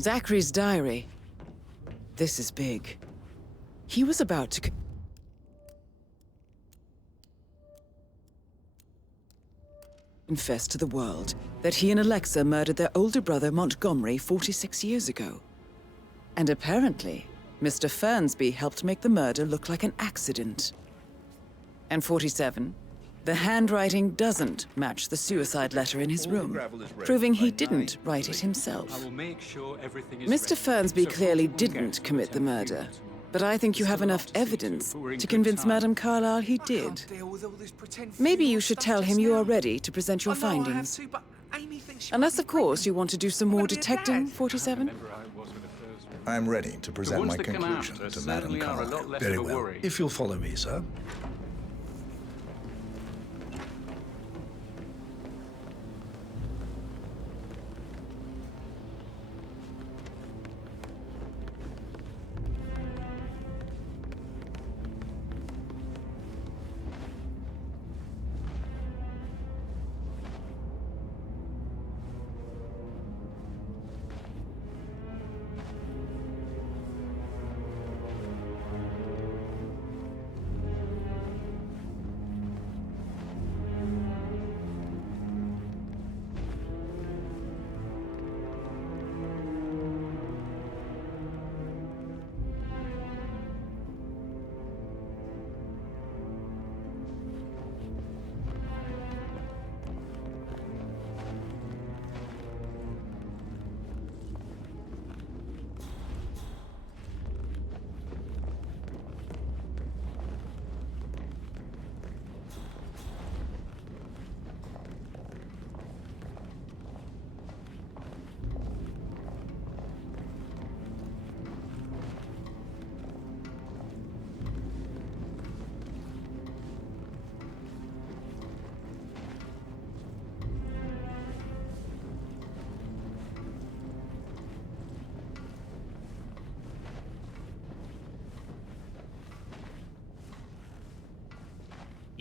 Zachary's diary. This is big. He was about to confess to the world that he and Alexa murdered their older brother Montgomery 46 years ago. And apparently, Mr. Fernsby helped make the murder look like an accident. And 47, the handwriting doesn't match the suicide letter in his room, proving he didn't write it himself. Mr. Fernsby clearly didn't commit the murder, but I think you have enough evidence to convince Madame Carlyle he did. Maybe you should tell him you are ready to present your findings. Unless, of course, you want to do some more detecting, 47? I'm ready to present my conclusion to Madame Carlyle. Very well. If you'll follow me, sir.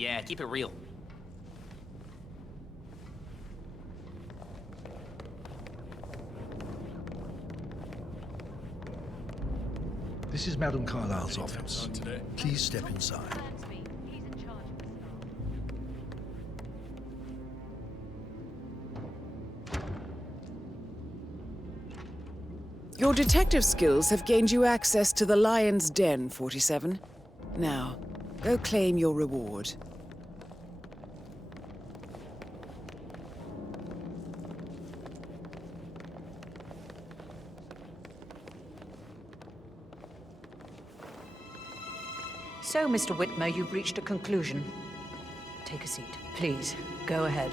Yeah, keep it real. This is Madame Carlyle's office. Please step inside. Your detective skills have gained you access to the Lion's Den, 47. Now, go claim your reward. So, Mr. Whitmer, you've reached a conclusion. Take a seat. Please, go ahead.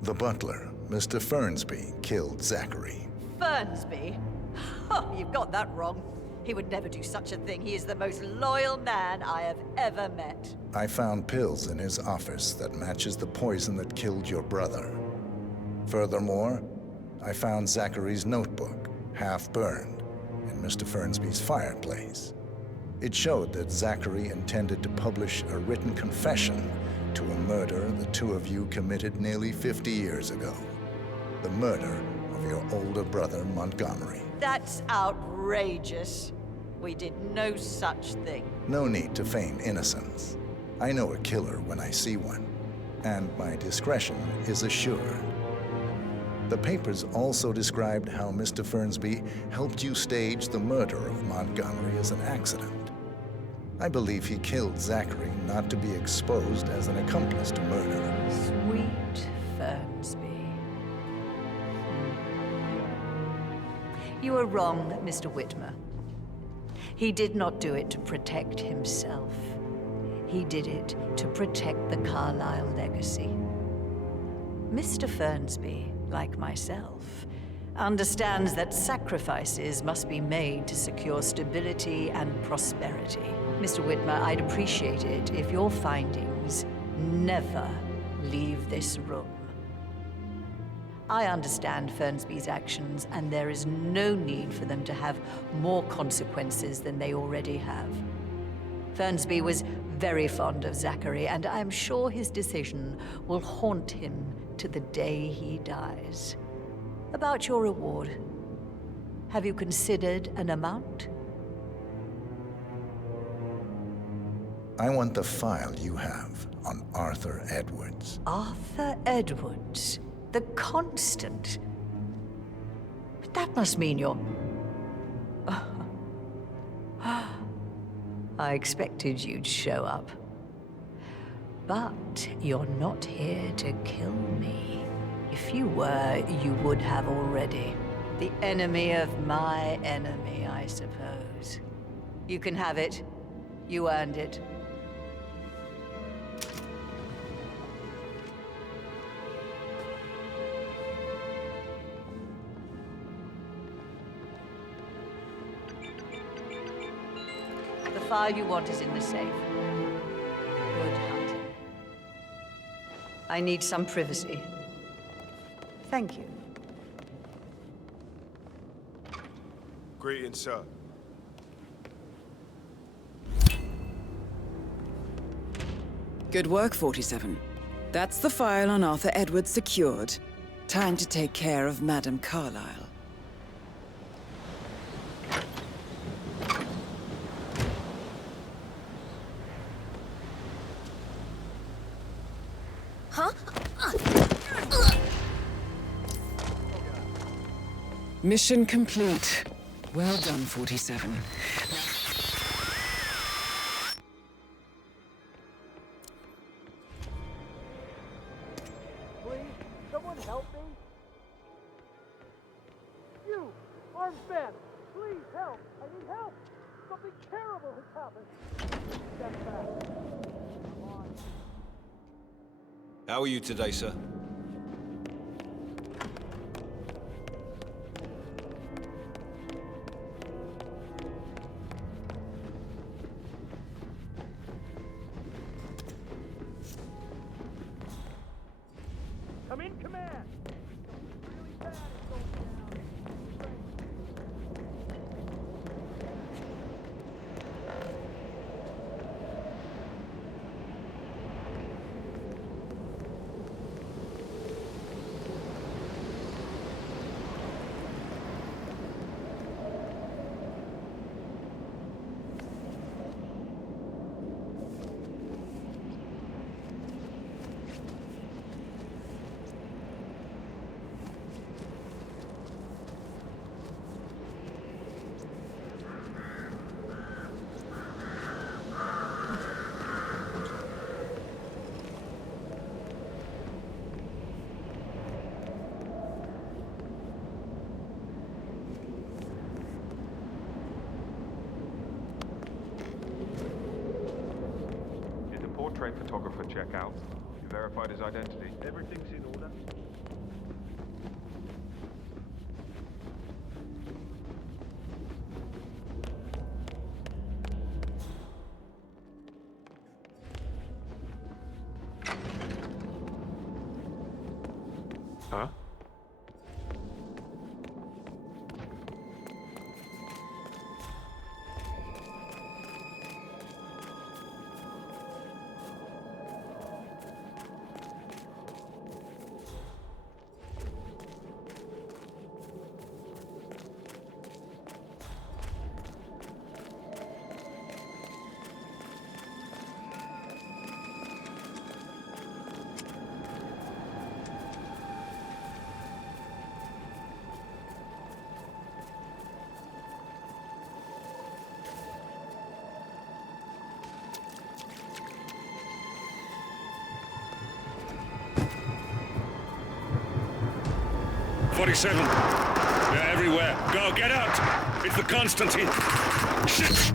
The butler, Mr. Fernsby, killed Zachary. Fernsby? Oh, you've got that wrong. He would never do such a thing. He is the most loyal man I have ever met. I found pills in his office that matches the poison that killed your brother. Furthermore, I found Zachary's notebook, half burned, in Mr. Fernsby's fireplace. It showed that Zachary intended to publish a written confession to a murder the two of you committed nearly 50 years ago. The murder of your older brother, Montgomery. That's outrageous. We did no such thing. No need to feign innocence. I know a killer when I see one, and my discretion is assured. The papers also described how Mr. Fernsby helped you stage the murder of Montgomery as an accident. I believe he killed Zachary not to be exposed as an accomplice to murder. Sweet Fernsby. You are wrong, Mr. Whitmer. He did not do it to protect himself. He did it to protect the Carlyle legacy. Mr. Fernsby, like myself, understands that sacrifices must be made to secure stability and prosperity. Mr. Whitmer, I'd appreciate it if your findings never leave this room. I understand Fernsby's actions, and there is no need for them to have more consequences than they already have. Fernsby was very fond of Zachary, and I'm sure his decision will haunt him to the day he dies. About your reward. Have you considered an amount? I want the file you have on Arthur Edwards. Arthur Edwards, the Constant. But that must mean you're... I expected you'd show up. But you're not here to kill me. If you were, you would have already. The enemy of my enemy, I suppose. You can have it. You earned it. The file you want is in the safe. Good hunting. I need some privacy. Thank you. Greetings, sir. Good work, 47. That's the file on Arthur Edwards secured. Time to take care of Madame Carlyle. Huh? Mission complete. Well done, 47. Please, someone help me. You, armed man, please help. I need help. Something terrible has happened. Step back. Come on. How are you today, sir? Come in, command. Something really bad is going Portrait photographer check out. You verified his identity. Everything's in order. Huh? They're everywhere. Go, get out! It's the Constantine. Shit!